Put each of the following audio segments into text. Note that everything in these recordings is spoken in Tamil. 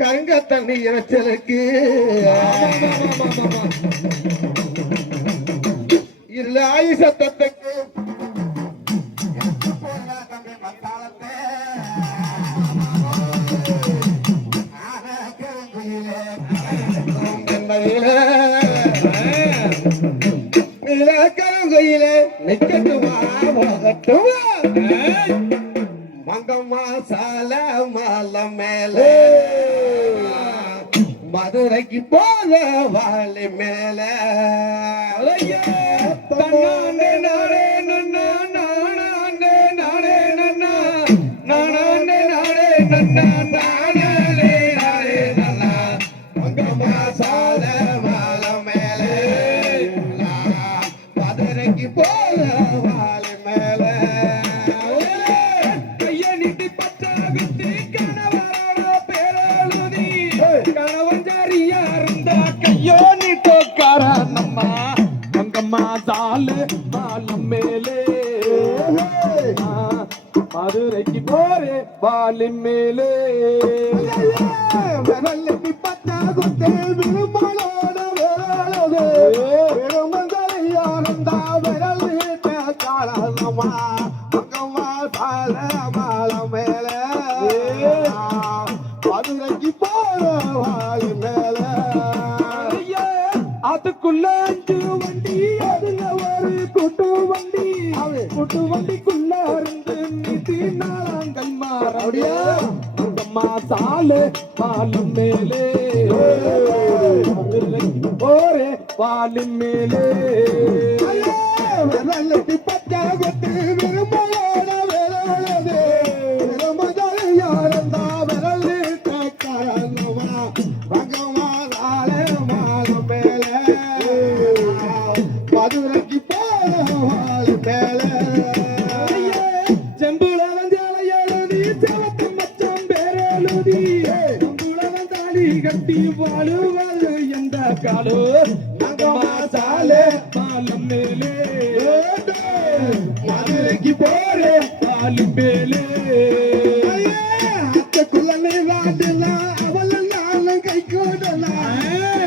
கங்க தண்ணி இறைச்சலுக்கு. இல்ல ஆயு சத்தத்துக்கு நிலக்கருகையிலே நிக்கட்டுமா போகட்டுமா மங்கம்மா சால மால மேலே மதுரைக்கு போத வாழை மேல. தன்னானே அங்கம்மா சாலு பாலம் மேலே மதுரைக்கு போரே பாலின் மேலே. விரலுக்கு பத்தா குத்தே விரும்பலோட விரலது விரும்பந்தலையானந்தா விரல் காலமா அங்கம்மா சால மால. மேல மதுரைக்கு போற வாய் மேல. அதுக்குள்ள கூட்டு வண்டிக்குள்ள இருந்து நிதி நாளாங்கல் மாறடியா அந்தம்மா சாலு பாலும் மேலே. ஓரே பாலும் மேலே. விரலுக்கு பத்தா விரலது மதுரைக்கு கட்டி வாழுவது எந்த காலு நகமாசாலே பாலம் மேலே மதுரைக்கு போற பாலும் மேலே அத்தக்குள்ள நீ வாடலாம் நானும் கை கூடலாம்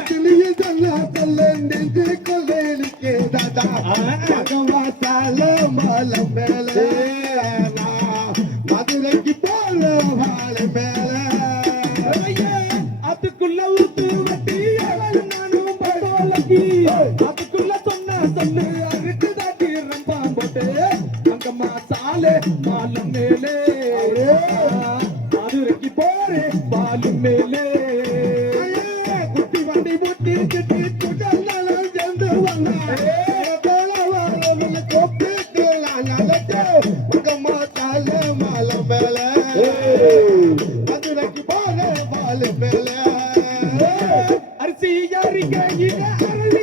கிளிய சொல்ல சொல்ல நெஞ்சு தாதா மதுரைக்கு போற வாழ மேல மேலே பாலம் மேலே. மதுரைக்கு போறே பாலும் மேலே. குட்டி வண்டி புத்தி கிட்டி துடல்னாலும் சேர்ந்து வந்தான் கோப்பிட்டு மகம்மா சால மால மேல. மதுரைக்கு போற வாழ மேல. அரிசி அறிக்கை அரளி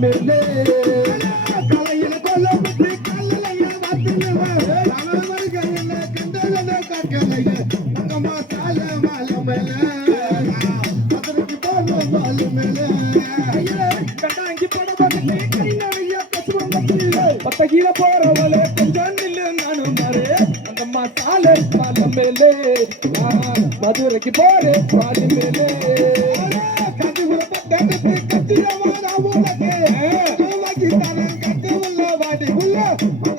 பாலும் கலையில கொல்ல பற்றி கல்லைய கையில கண்டல கற்கலைய மால மேல. மதுரைக்கு மேல. கை நிறைய பசுவம் போறவளே கொஞ்சம் நில்லு நானும் மேலே. மதுரைக்கு போறேன் பாலி மேலே. ¡Vamos!